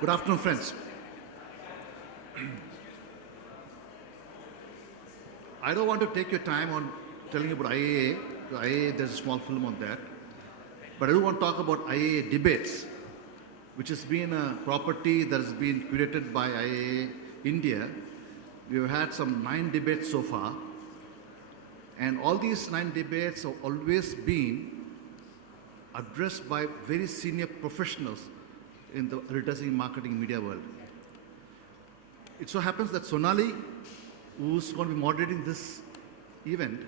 Good afternoon, friends. I don't want to take your time on telling you about IAA. IAA, there's a small film on that. But I do want to talk about IAA debates, which has been a property that has been curated by IAA India. We've had some 9 debates so far. And all these 9 debates have always been addressed by very senior professionals in the advertising, marketing, media world. It so happens that Sonali, who's going to be moderating this event,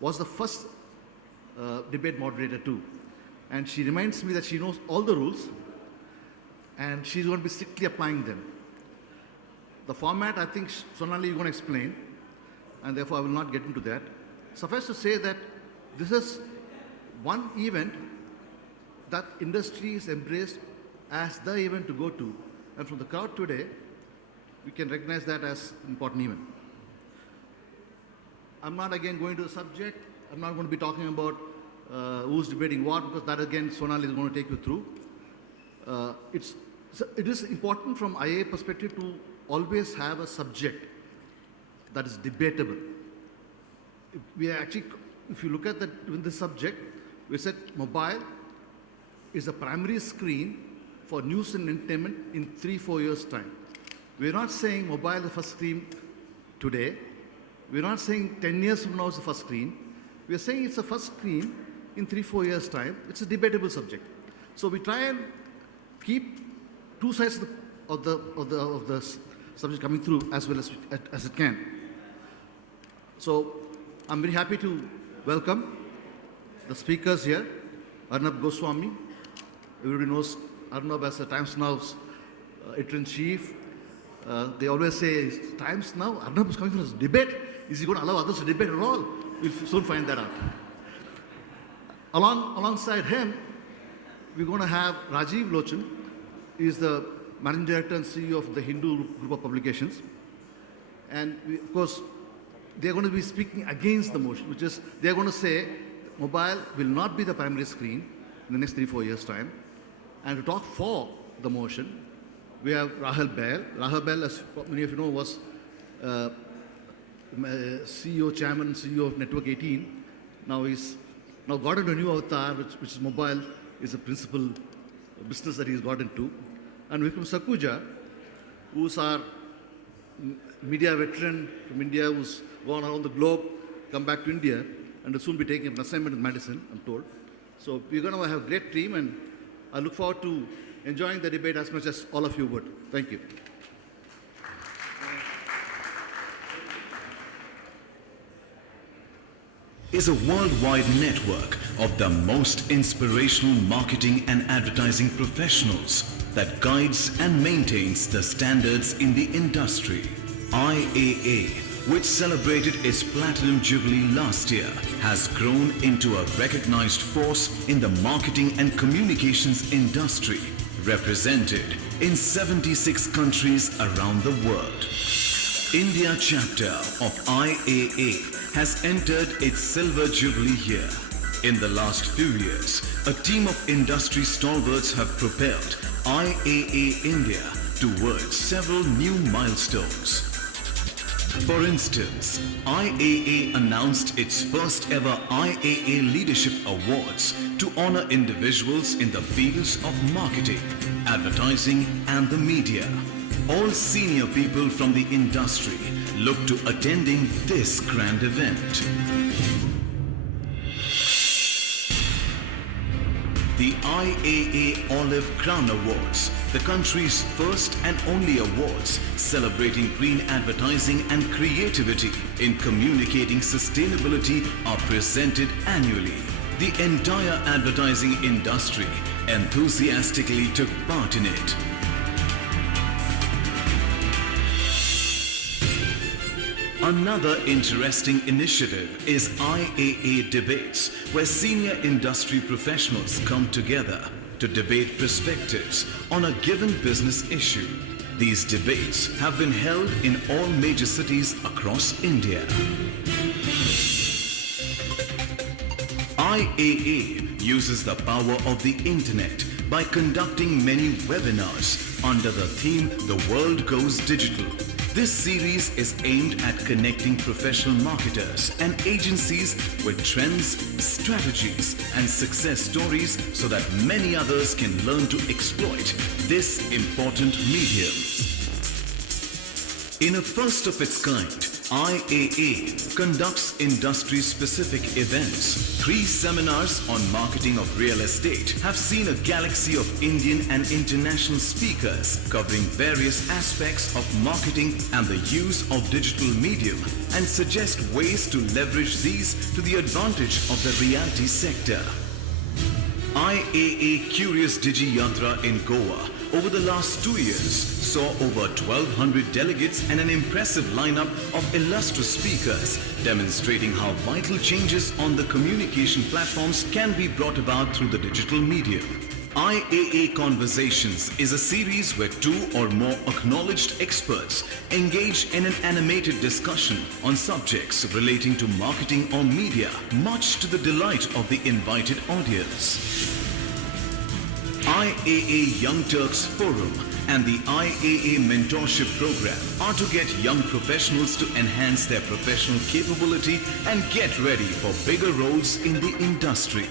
was the first debate moderator too. And she reminds me that she knows all the rules and she's going to be strictly applying them. The format, I think Sonali is going to explain, and therefore I will not get into that. Suffice to say that this is one event that industry is embraced as the event to go to. And from the crowd today, we can recognize that as an important event. I'm not again going to the subject. I'm not going to be talking about who's debating what, because that again Sonali is going to take you through. It is important from IA perspective to always have a subject that is debatable. If you look at the subject, we said mobile is a primary screen for news and entertainment in 3-4 years' time. We're not saying mobile is the first screen today. We're not saying 10 years from now is the first screen. We're saying it's the first screen in 3-4 years' time. It's a debatable subject. So we try and keep two sides of the subject coming through as well as it can. So I'm very happy to welcome the speakers here. Arnab Goswami. Everybody knows Arnab as the Times Now's editor-in-chief. They always say, Times Now, Arnab is coming for his debate. Is he going to allow others to debate at all? We'll soon find that out. Alongside him, we're going to have Rajiv Lochan. He is the Managing Director and CEO of the Hindu Group of Publications. And of course, they're going to be speaking against the motion, which is they're going to say mobile will not be the primary screen in the next 3-4 years' time. And to talk for the motion, we have Rahul Bahl. Rahul Bahl, as many of you know, was CEO, Chairman, CEO of Network 18. Now he's got into a new avatar, which is mobile, is a principal business that he's got into. And Vikram Sakuja, who's our media veteran from India, who's gone around the globe, come back to India, and will soon be taking an assignment in medicine, I'm told. So we're going to have a great team, and I look forward to enjoying the debate as much as all of you would. Thank you. Is a worldwide network of the most inspirational marketing and advertising professionals that guides and maintains the standards in the industry. IAA, which celebrated its Platinum Jubilee last year, has grown into a recognized force in the marketing and communications industry, represented in 76 countries around the world. India chapter of IAA has entered its Silver Jubilee year. In the last few years, a team of industry stalwarts have propelled IAA India towards several new milestones. For instance, IAA announced its first ever IAA Leadership Awards to honor individuals in the fields of marketing, advertising and the media. All senior people from the industry look to attending this grand event. The IAA Olive Crown Awards, the country's first and only awards celebrating green advertising and creativity in communicating sustainability, are presented annually. The entire advertising industry enthusiastically took part in it. Another interesting initiative is IAA Debates, where senior industry professionals come together to debate perspectives on a given business issue. These debates have been held in all major cities across India. IAA uses the power of the internet by conducting many webinars under the theme The World Goes Digital. This series is aimed at connecting professional marketers and agencies with trends, strategies, and success stories so that many others can learn to exploit this important medium. In a first of its kind, IAA conducts industry-specific events. 3 seminars on marketing of real estate have seen a galaxy of Indian and international speakers covering various aspects of marketing and the use of digital medium and suggest ways to leverage these to the advantage of the realty sector. IAA Curious Digi Yatra in Goa over the last 2 years saw over 1,200 delegates and an impressive lineup of illustrious speakers demonstrating how vital changes on the communication platforms can be brought about through the digital medium. IAA Conversations is a series where 2 or more acknowledged experts engage in an animated discussion on subjects relating to marketing or media, much to the delight of the invited audience. IAA Young Turks Forum and the IAA Mentorship Program are to get young professionals to enhance their professional capability and get ready for bigger roles in the industry.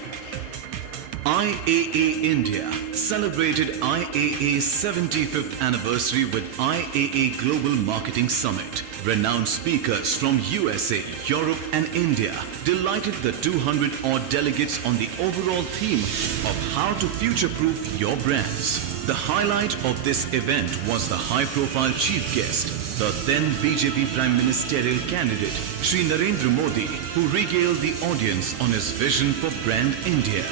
IAA India celebrated IAA's 75th anniversary with IAA Global Marketing Summit. Renowned speakers from USA, Europe and India delighted the 200-odd delegates on the overall theme of how to future-proof your brands. The highlight of this event was the high-profile chief guest, the then BJP Prime Ministerial candidate, Shri Narendra Modi, who regaled the audience on his vision for Brand India.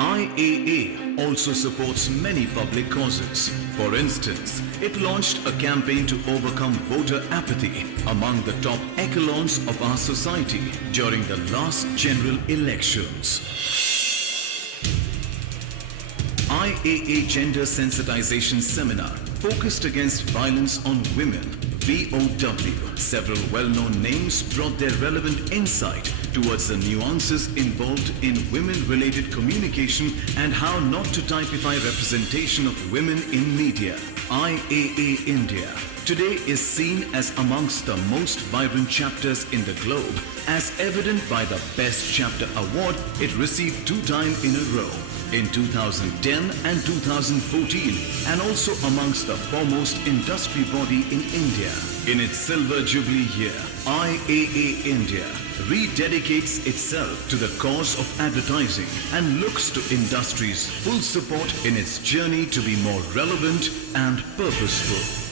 IAA also supports many public causes. For instance, it launched a campaign to overcome voter apathy among the top echelons of our society during the last general elections. IAA Gender Sensitization Seminar focused against violence on women, VOW. Several well-known names brought their relevant insight towards the nuances involved in women-related communication and how not to typify representation of women in media. IAA India today is seen as amongst the most vibrant chapters in the globe, as evident by the Best Chapter Award it received 2 times in a row, in 2010 and 2014, and also amongst the foremost industry body in India. In its Silver Jubilee year, IAA India rededicates itself to the cause of advertising and looks to industry's full support in its journey to be more relevant and purposeful.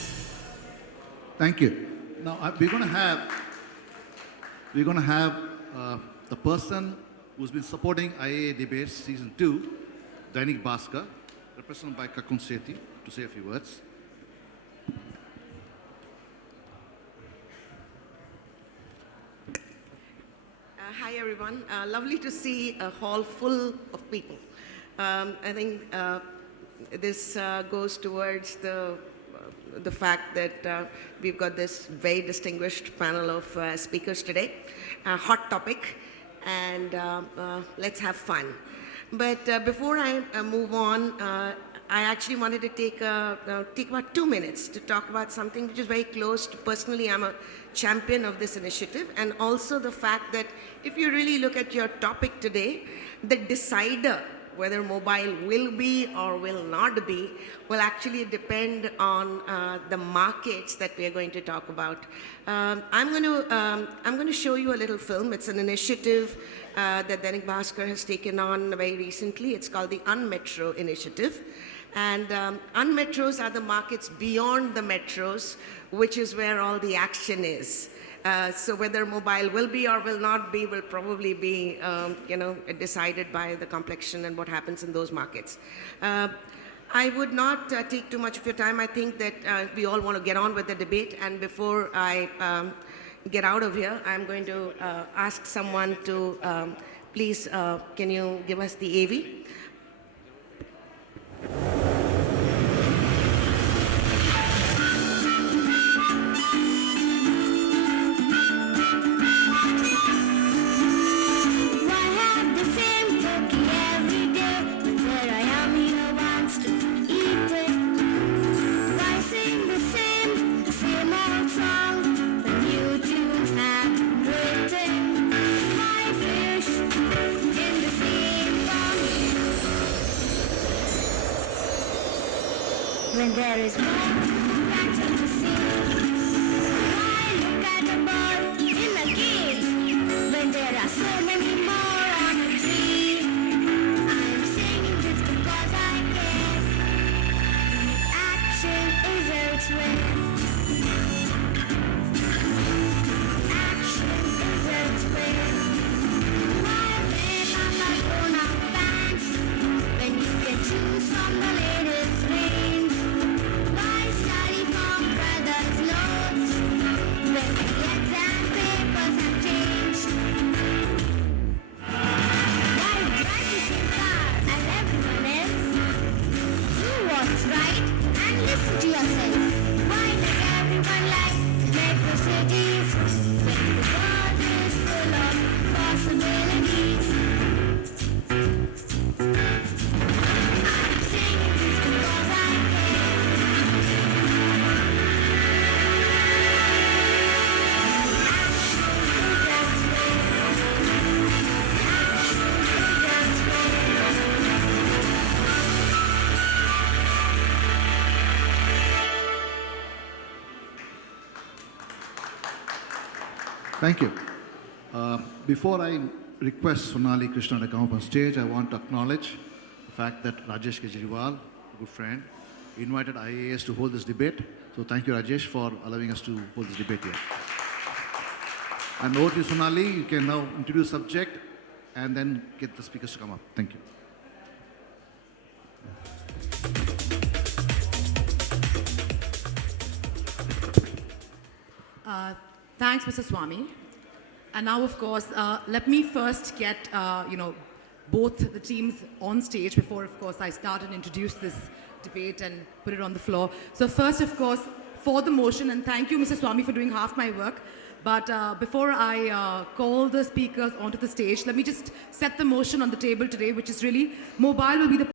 Thank you. Now we're going to have the person who's been supporting IAA Debates Season 2, Dainik Bhaskar, represented by Kakun Sethi, to say a few words. Hi everyone. Lovely to see a hall full of people. I think this goes towards the fact that we've got this very distinguished panel of speakers today. Hot topic, and let's have fun. But before I move on, I actually wanted to take about 2 minutes to talk about something which is very close to, personally, I'm a champion of this initiative, and also the fact that if you really look at your topic today, the decider whether mobile will be or will not be will actually depend on the markets that we are going to talk about. I'm going to show you a little film. It's an initiative that Dainik Bhaskar has taken on very recently. It's called the Unmetro Initiative. And unmetros are the markets beyond the metros, which is where all the action is. So whether mobile will be or will not be will probably be, decided by the complexion and what happens in those markets. I would not take too much of your time. I think that we all want to get on with the debate. And before I get out of here, I'm going to ask someone to please, can you give us the AV? Why have the same cookie every day? when there is more catching the sea? Why look at a bird in a cage when there are so many more on a tree? I'm singing this because I care. Action is elsewhere. Action is elsewhere. Why wear Mama grown-up pants when you can choose from the latest range? Why study from brothers' notes when the exam papers have changed? Why drive the same car as everyone else? Do what's right and listen to yourself. Why does everyone like metro cities when the world is full of possibilities? I'm singing this because I care. Action is elsewhere. Action is Thank you. Before I request Sonali Krishna to come up on stage, I want to acknowledge the fact that Rajesh Kejriwal, a good friend, invited IAS to hold this debate. So thank you, Rajesh, for allowing us to hold this debate here. And over to you, Sonali. You can now introduce the subject and then get the speakers to come up. Thank you. Thanks, Mr. Swami. And now, of course, let me first get, both the teams on stage before, of course, I start and introduce this debate and put it on the floor. So first, of course, for the motion, and thank you, Mr. Swami, for doing half my work. But before I call the speakers onto the stage, let me just set the motion on the table today, which is really mobile will be the